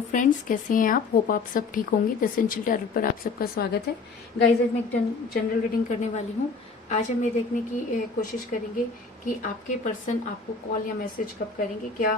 Hello friends, कैसे हैं आप? होप आप सब ठीक होंगे। द एसेंशियल टैरोट पर आप सबका स्वागत है। गाइस, आज मैं एक जनरल रीडिंग करने वाली हूँ। आज हम ये देखने की कोशिश करेंगे कि आपके पर्सन आपको कॉल या मैसेज कब करेंगे। क्या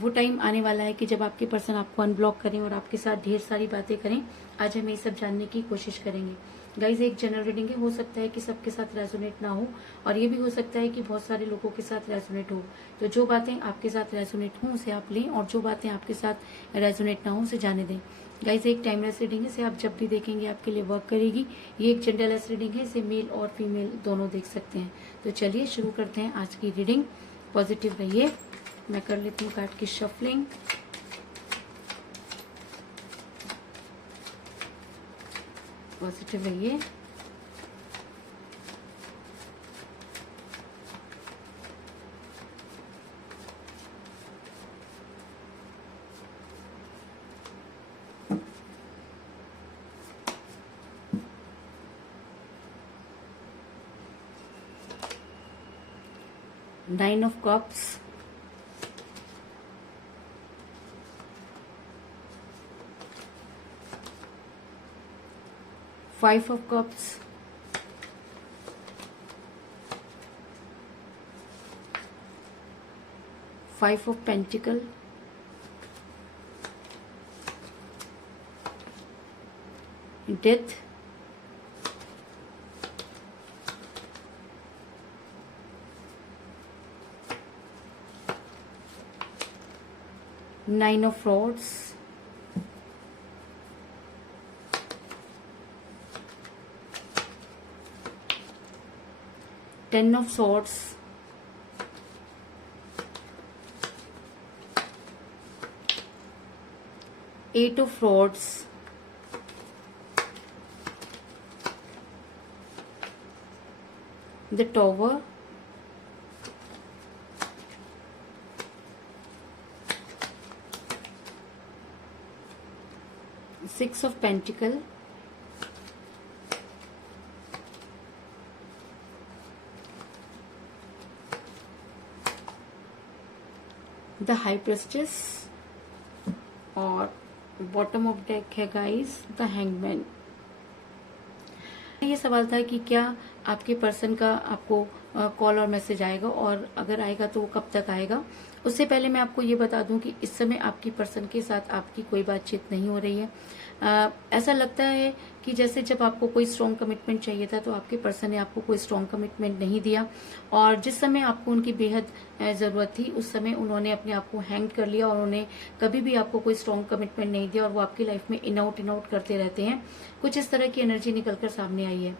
वो टाइम आने वाला है कि जब आपके पर्सन आपको अनब्लॉक करें और आपके साथ ढेर सारी बातें करें। आज हम ये सब जानने की कोशिश करेंगे। गाइज, एक जनरल रीडिंग है, हो सकता है कि सबके साथ रेजोनेट ना हो, और ये भी हो सकता है कि बहुत सारे लोगों के साथ रेजोनेट हो। तो जो बातें आपके साथ रेजोनेट हो उसे आप लें, और जो बातें आपके साथ रेजोनेट ना हो उसे जाने दें। गाइज, एक टाइमलेस रीडिंग है, इसे आप जब भी देखेंगे आपके लिए वर्क करेगी। ये एक जेंडरलेस रीडिंग है, इसे मेल और फीमेल दोनों देख सकते हैं। तो चलिए शुरू करते हैं आज की रीडिंग। पॉजिटिव रहिए। मैं कर लेती हूँ कार्ड की शफलिंग। पॉजिटिव रहिए। Nine of Cups, Five of Cups, Five of Pentacle, Death, Nine of Swords, Ten of Swords, Eight of Swords, the Tower, Six of Pentacle, the High Priestess, और bottom of deck है guys the hangman. ये सवाल था कि क्या आपके person का आपको कॉल और मैसेज आएगा, और अगर आएगा तो वो कब तक आएगा। उससे पहले मैं आपको ये बता दूं कि इस समय आपकी पर्सन के साथ आपकी कोई बातचीत नहीं हो रही है। ऐसा लगता है कि जैसे जब आपको कोई स्ट्रॉन्ग कमिटमेंट चाहिए था तो आपके पर्सन ने आपको कोई स्ट्रॉन्ग कमिटमेंट नहीं दिया, और जिस समय आपको उनकी बेहद जरूरत थी उस समय उन्होंने अपने आप को हैंग कर लिया, और उन्होंने कभी भी आपको कोई स्ट्रॉन्ग कमिटमेंट नहीं दिया, और वो आपकी लाइफ में इन आउट करते रहते हैं। कुछ इस तरह की एनर्जी निकलकर सामने आई है।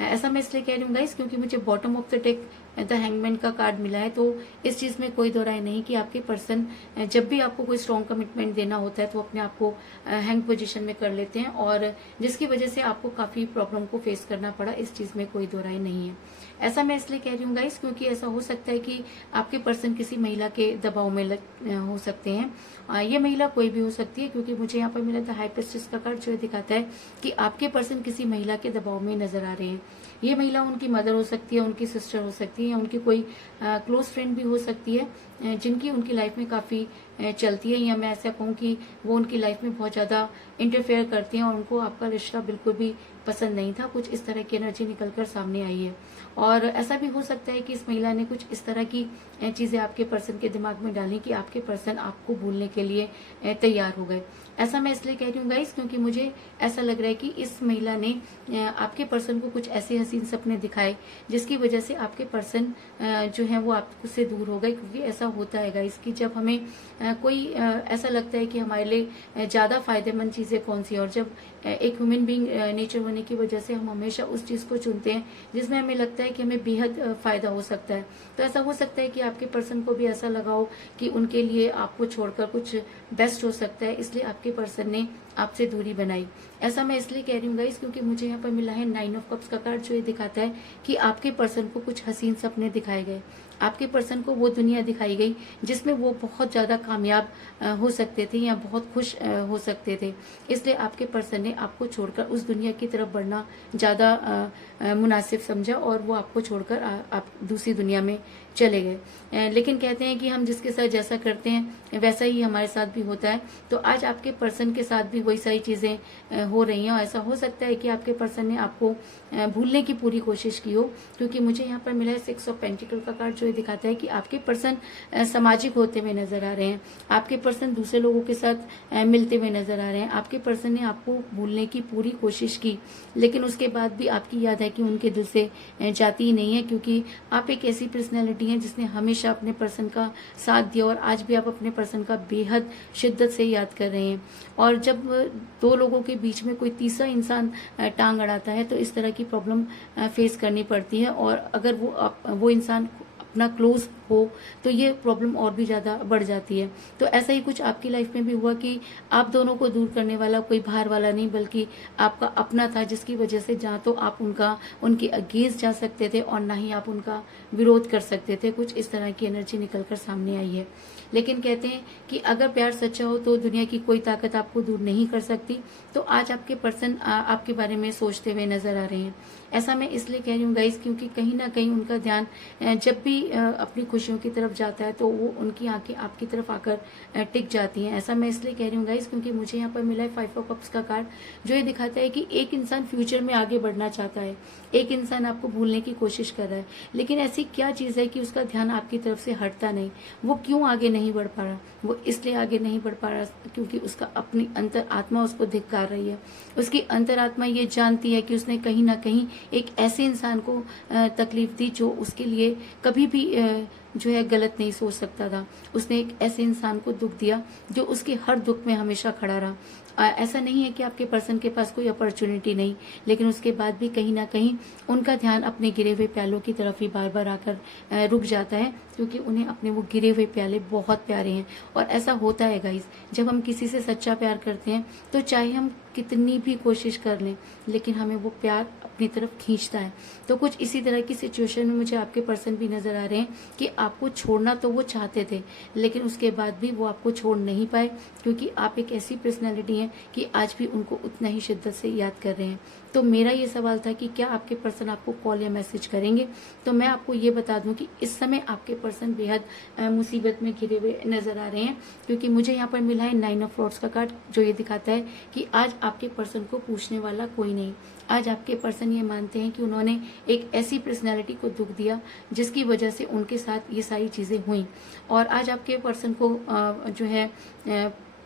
ऐसा मैं इसलिए कह रही हूँ गाइस क्योंकि मुझे bottom of the deck the hangman का कार्ड मिला है। तो इस चीज में कोई दो राय नहीं कि आपके पर्सन जब भी आपको कोई स्ट्रॉन्ग कमिटमेंट देना होता है तो अपने आप को हैंग पोजीशन में कर लेते हैं, और जिसकी वजह से आपको काफी प्रॉब्लम को फेस करना पड़ा। इस चीज में कोई दो राय नहीं है। ऐसा मैं इसलिए कह रही हूँ गाइस क्योंकि ऐसा हो सकता है कि आपके पर्सन किसी महिला के दबाव में हो सकते हैं। ये महिला कोई भी हो सकती है, क्योंकि मुझे यहाँ पर मिला था हाई प्रिस्टेस का कार्ड, जो दिखाता है कि आपके पर्सन किसी महिला के दबाव में नजर आ रहे हैं। ये महिला उनकी मदर हो सकती है, उनकी सिस्टर हो सकती है, या उनकी कोई क्लोज फ्रेंड भी हो सकती है, जिनकी उनकी लाइफ में काफी चलती है, या मैं ऐसा कहूँ कि वो उनकी लाइफ में बहुत ज्यादा इंटरफेयर करती हैं और उनको आपका रिश्ता बिल्कुल भी पसंद नहीं था। कुछ इस तरह की एनर्जी निकलकर सामने आई है, और ऐसा भी हो सकता है कि इस महिला ने कुछ इस तरह की चीजें आपके पर्सन के दिमाग में डाली कि आपके पर्सन आपको भूलने के लिए तैयार हो गए। ऐसा मैं इसलिए कह रही हूँ गाइस क्योंकि मुझे ऐसा लग रहा है कि इस महिला ने आपके पर्सन को कुछ ऐसे हसीन सपने दिखाए जिसकी वजह से आपके पर्सन जो है वो आपसे दूर हो गए। क्योंकि ऐसा होता है गाइस कि जब हमें कोई ऐसा लगता है कि हमारे लिए ज्यादा फायदेमंद चीजें कौन सी है, और जब एक ह्यूमन बीइंग नेचर होने की वजह से हम हमेशा उस चीज को चुनते हैं जिसमें हमें लगता है कि हमें बेहद फायदा हो सकता है। तो ऐसा हो सकता है कि आपके पर्सन को भी ऐसा लगा हो कि उनके लिए आपको छोड़कर कुछ बेस्ट हो सकता है, इसलिए आपके पर्सन ने आपसे दूरी बनाई। ऐसा मैं इसलिए कह रही हूँ गाइस क्योंकि मुझे यहाँ पर मिला है नाइन ऑफ कप्स का कार्ड, जो ये दिखाता है कि आपके पर्सन को कुछ हसीन सपने दिखाए गए। आपके पर्सन को वो दुनिया दिखाई गई जिसमें वो बहुत ज़्यादा कामयाब हो सकते थे या बहुत खुश हो सकते थे। इसलिए आपके पर्सन ने आपको छोड़कर उस दुनिया की तरफ बढ़ना ज़्यादा मुनासिब समझा और वो आपको छोड़कर आप दूसरी दुनिया में चले गए। लेकिन कहते हैं कि हम जिसके साथ जैसा करते हैं वैसा ही हमारे साथ भी होता है। तो आज आपके पर्सन के साथ भी वही सारी चीज़ें हो रही हैं और ऐसा हो सकता है कि आपके पर्सन ने आपको भूलने की पूरी कोशिश की हो, क्योंकि मुझे यहाँ पर मिला है 6 ऑफ पेंटिकल का कार्ड, जो ये दिखाता है कि आपके पर्सन सामाजिक होते हुए नजर आ रहे हैं। आपके पर्सन दूसरे लोगों के साथ मिलते हुए नजर आ रहे हैं। आपके पर्सन ने आपको भूलने की पूरी कोशिश की, लेकिन उसके बाद भी आपकी याद है कि उनके दिल से जाती ही नहीं है, क्योंकि आप एक ऐसी पर्सनैलिटी हैं जिसने हमेशा अपने पर्सन का साथ दिया और आज भी आप अपने पर्सन का बेहद शिद्दत से याद कर रहे हैं। और जब दो लोगों के बीच में कोई तीसरा इंसान टांग अड़ाता है तो इस तरह की प्रॉब्लम फेस करनी पड़ती है, और अगर वो इंसान अपना क्लोज हो तो ये प्रॉब्लम और भी ज़्यादा बढ़ जाती है। तो ऐसा ही कुछ आपकी लाइफ में भी हुआ कि आप दोनों को दूर करने वाला कोई बाहर वाला नहीं बल्कि आपका अपना था, जिसकी वजह से जहाँ तो आप उनके अगेंस्ट जा सकते थे और ना ही आप उनका विरोध कर सकते थे। कुछ इस तरह की एनर्जी निकल कर सामने आई है। लेकिन कहते हैं कि अगर प्यार सच्चा हो तो दुनिया की कोई ताकत आपको दूर नहीं कर सकती। तो आज आपके पर्सन आपके बारे में सोचते हुए नजर आ रहे हैं। ऐसा मैं इसलिए कह रही हूँ गाइस, क्योंकि कहीं ना कहीं उनका ध्यान जब भी अपनी खुशियों की तरफ जाता है तो वो उनकी आंखें आपकी तरफ आकर टिक जाती हैं। ऐसा मैं इसलिए कह रही हूँ गाइस, क्योंकि मुझे यहाँ पर मिला है 5 ऑफ कप्स का कार्ड, जो ये दिखाता है कि एक इंसान फ्यूचर में आगे बढ़ना चाहता है, एक इंसान आपको भूलने की कोशिश कर रहा है, लेकिन ऐसी क्या चीज है कि उसका ध्यान आपकी तरफ से हटता नहीं। वो क्यों आगे नहीं बढ़ पा रहा? वो इसलिए आगे नहीं बढ़ पा रहा क्योंकि उसका अपनी अंतर आत्मा उसको धिक्कार रही है। उसकी अंतरात्मा ये जानती है कि उसने कहीं ना कहीं एक ऐसे इंसान को तकलीफ दी जो उसके लिए कभी भी जो है गलत नहीं सोच सकता था। उसने एक ऐसे इंसान को दुख दिया जो उसके हर दुख में हमेशा खड़ा रहा। ऐसा नहीं है कि आपके पर्सन के पास कोई अपॉर्चुनिटी नहीं, लेकिन उसके बाद भी कहीं ना कहीं उनका ध्यान अपने गिरे हुए प्यालों की तरफ ही बार बार आकर रुक जाता है, क्योंकि उन्हें अपने वो गिरे हुए प्याले बहुत प्यारे हैं। और ऐसा होता है गाइस, जब हम किसी से सच्चा प्यार करते हैं तो चाहे हम कितनी भी कोशिश कर लें, लेकिन हमें वो प्यार अपनी तरफ खींचता है। तो कुछ इसी तरह की सिचुएशन में मुझे आपके पर्सन भी नजर आ रहे हैं कि आपको छोड़ना तो वो चाहते थे, लेकिन उसके बाद भी वो आपको छोड़ नहीं पाए, क्योंकि आप एक ऐसी पर्सनैलिटी हैं कि आज भी उनको उतना ही शिद्दत से याद कर रहे हैं। तो मेरा ये सवाल था कि क्या आपके पर्सन आपको कॉल या मैसेज करेंगे? तो मैं आपको ये बता दूं कि इस समय आपके पर्सन बेहद मुसीबत में घिरे हुए नजर आ रहे हैं, क्योंकि मुझे यहाँ पर मिला है 9 ऑफ स्वॉर्ड्स का कार्ड, जो ये दिखाता है कि आज आपके पर्सन को पूछने वाला कोई नहीं। आज आपके पर्सन ये मानते हैं कि उन्होंने एक ऐसी पर्सनैलिटी को दुख दिया जिसकी वजह से उनके साथ ये सारी चीजें हुई। और आज आपके पर्सन को जो है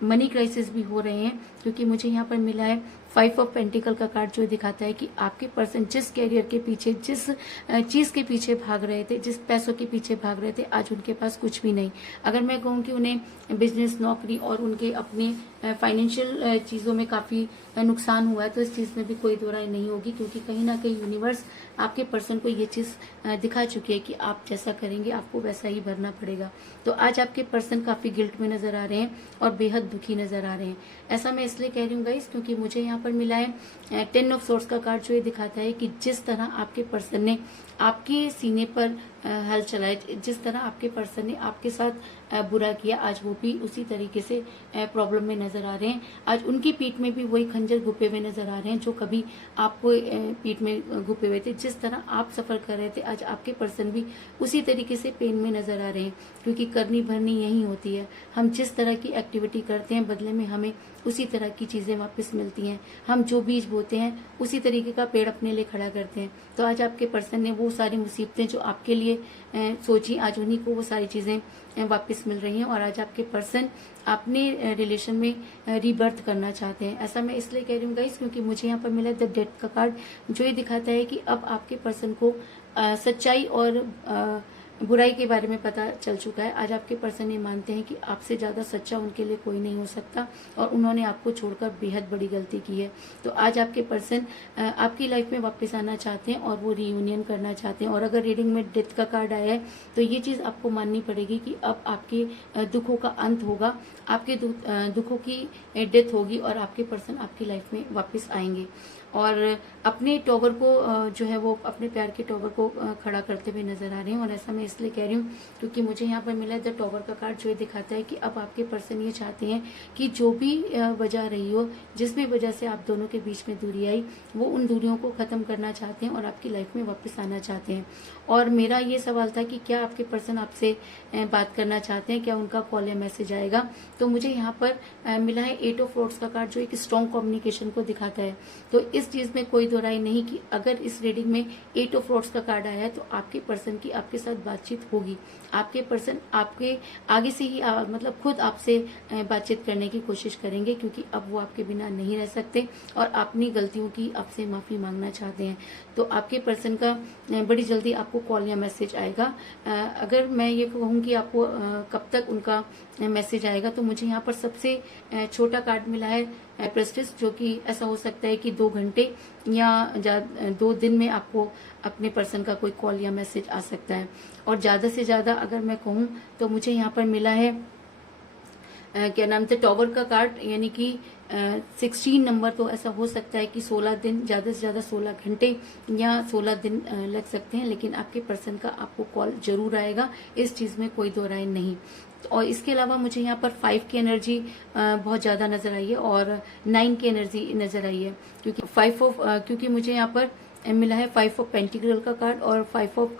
मनी क्राइसिस भी हो रहे हैं, क्योंकि मुझे यहाँ पर मिला है 5 ऑफ पेंटिकल का कार्ड, जो दिखाता है कि आपके पर्सन जिस कैरियर के पीछे, जिस चीज के पीछे भाग रहे थे, जिस पैसों के पीछे भाग रहे थे, आज उनके पास कुछ भी नहीं। अगर मैं कहूँ कि उन्हें बिजनेस, नौकरी और उनके अपने फाइनेंशियल चीजों में काफी नुकसान हुआ है, तो इस चीज में भी कोई दो राय नहीं होगी, क्योंकि कहीं ना कहीं यूनिवर्स आपके पर्सन को ये चीज दिखा चुकी है कि आप जैसा करेंगे आपको वैसा ही भरना पड़ेगा। तो आज आपके पर्सन काफी गिल्ट में नजर आ रहे हैं और बेहद दुखी नजर आ रहे हैं। ऐसा मैं इसलिए कह रही हूँ गाइस, क्योंकि मुझे यहाँ पर मिला है 10 ऑफ स्वॉर्ड्स का कार्ड, जो ये दिखाता है कि जिस तरह आपके पर्सन ने आपके सीने पर हल चलाए, जिस तरह आपके पर्सन ने आपके साथ बुरा किया, आज वो भी उसी तरीके से प्रॉब्लम में नजर आ रहे हैं। आज उनकी पीठ में भी वही खंजर घुपे हुए नजर आ रहे हैं जो कभी आपको पीठ में घुपे हुए थे। जिस तरह आप सफर कर रहे थे, आज आपके पर्सन भी उसी तरीके से पेन में नजर आ रहे हैं, क्योंकि करनी भरनी यही होती है। हम जिस तरह की एक्टिविटी करते हैं, बदले में हमें उसी तरह की चीजें वापस मिलती हैं। हम जो बीज बोते हैं उसी तरीके का पेड़ अपने लिए खड़ा करते हैं। तो आज आपके पर्सन ने वो सारी मुसीबतें जो आपके लिए सोची, आज उन्हीं को वो सारी चीजें वापस मिल रही हैं। और आज आपके पर्सन अपने रिलेशन में रीबर्थ करना चाहते हैं। ऐसा मैं इसलिए कह रही हूँ गाइस, क्योंकि मुझे यहाँ पर मिला द डेथ का कार्ड, जो ये दिखाता है कि अब आपके पर्सन को सच्चाई और बुराई के बारे में पता चल चुका है। आज आपके पर्सन ये मानते हैं कि आपसे ज्यादा सच्चा उनके लिए कोई नहीं हो सकता, और उन्होंने आपको छोड़कर बेहद बड़ी गलती की है। तो आज आपके पर्सन आपकी लाइफ में वापस आना चाहते हैं और वो रीयूनियन करना चाहते हैं। और अगर रीडिंग में डेथ का कार्ड आया है तो ये चीज आपको माननी पड़ेगी कि अब आपके दुखों का अंत होगा, आपके दुखों की डेथ होगी और आपके पर्सन आपकी लाइफ में वापस आएंगे और अपने टॉवर को जो है वो अपने प्यार के टॉवर को खड़ा करते हुए नजर आ रहे हैं। और ऐसा मैं मैं इसलिए कह रही हूँ क्योंकि मुझे यहाँ पर मिला है द टॉवर का कार्ड, जो ये दिखाता है कि अब आपके पर्सन ये चाहते हैं कि जो भी वजह रही हो, जिस भी वजह से आप दोनों के बीच में दूरी आई, वो उन दूरियों को खत्म करना चाहते हैं और आपकी लाइफ में वापस आना चाहते हैं। और मेरा ये सवाल था कि क्या आपके पर्सन आपसे बात करना चाहते हैं, क्या उनका कॉल या मैसेज आएगा। तो मुझे यहाँ पर मिला है 8 ऑफ रोड्स का कार्ड, जो एक स्ट्रॉन्ग कम्युनिकेशन को दिखाता है। तो इस चीज में कोई दो राय नहीं कि अगर इस रीडिंग में 8 ऑफ रोड्स का कार्ड आया है तो आपके पर्सन की आपके साथ बातचीत होगी। आपके पर्सन आपके आगे से ही मतलब खुद आपसे बातचीत करने की कोशिश करेंगे, क्योंकि अब वो आपके बिना नहीं रह सकते और अपनी गलतियों की आपसे माफी मांगना चाहते हैं। तो आपके पर्सन का बड़ी जल्दी आपको कॉल या मैसेज आएगा। अगर मैं ये कहूँ कि आपको कब तक उनका मैसेज आएगा, तो मुझे यहाँ पर सबसे छोटा कार्ड मिला है प्रेस्टिस, जो कि ऐसा हो सकता है कि 2 घंटे या 2 दिन में आपको अपने पर्सन का कोई कॉल या मैसेज आ सकता है। और ज्यादा से ज्यादा अगर मैं कहूँ तो मुझे यहाँ पर मिला है क्या नाम था टॉवर का कार्ड, यानी कि 16 नंबर। तो ऐसा हो सकता है कि 16 दिन, ज्यादा से ज्यादा 16 घंटे या 16 दिन लग सकते हैं, लेकिन आपके पर्सन का आपको कॉल जरूर आएगा, इस चीज में कोई दो राय नहीं। और इसके अलावा मुझे यहाँ पर 5 की एनर्जी बहुत ज्यादा नजर आई है और 9 की एनर्जी नजर आई है, क्योंकि मुझे यहाँ पर मिला है 5 ऑफ पेंटिकल का कार्ड और 5 ऑफ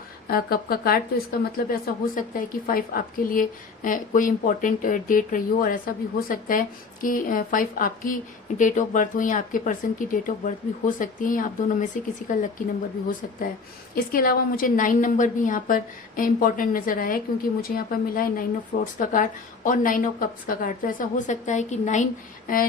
कप का कार्ड। तो इसका मतलब ऐसा हो सकता है कि 5 आपके लिए कोई इम्पोर्टेंट डेट रही हो, और ऐसा भी हो सकता है कि 5 आपकी डेट ऑफ बर्थ हो या आपके पर्सन की डेट ऑफ बर्थ भी हो सकती है, या आप दोनों में से किसी का लकी नंबर भी हो सकता है। इसके अलावा मुझे 9 नंबर भी यहाँ पर इम्पोर्टेंट नजर आया है, क्योंकि मुझे यहाँ पर मिला है 9 ऑफ फ्लोर्स का कार्ड और 9 ऑफ कप्स का कार्ड। तो ऐसा हो सकता है कि 9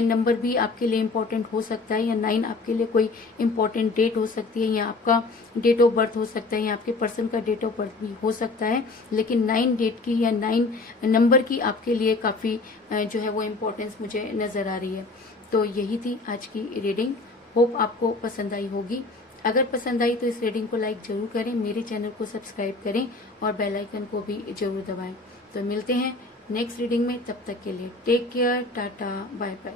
नंबर भी आपके लिए इम्पोर्टेंट हो सकता है, या 9 आपके लिए कोई इम्पोर्टेंट डेट हो सकती है, या आपका डेट ऑफ बर्थ हो सकता है, या आपके पर्सन का डेट ऑफ बर्थ भी हो सकता है। लेकिन 9 डेट की या 9 नंबर की आपके लिए काफी जो है वो इम्पोर्टेंस मुझे नजर आ रही है। तो यही थी आज की रीडिंग। होप आपको पसंद आई होगी। अगर पसंद आई तो इस रीडिंग को लाइक जरूर करें, मेरे चैनल को सब्सक्राइब करें और बेल आइकन को भी जरूर दबाएं। तो मिलते हैं नेक्स्ट रीडिंग में, तब तक के लिए take care, tata, bye bye.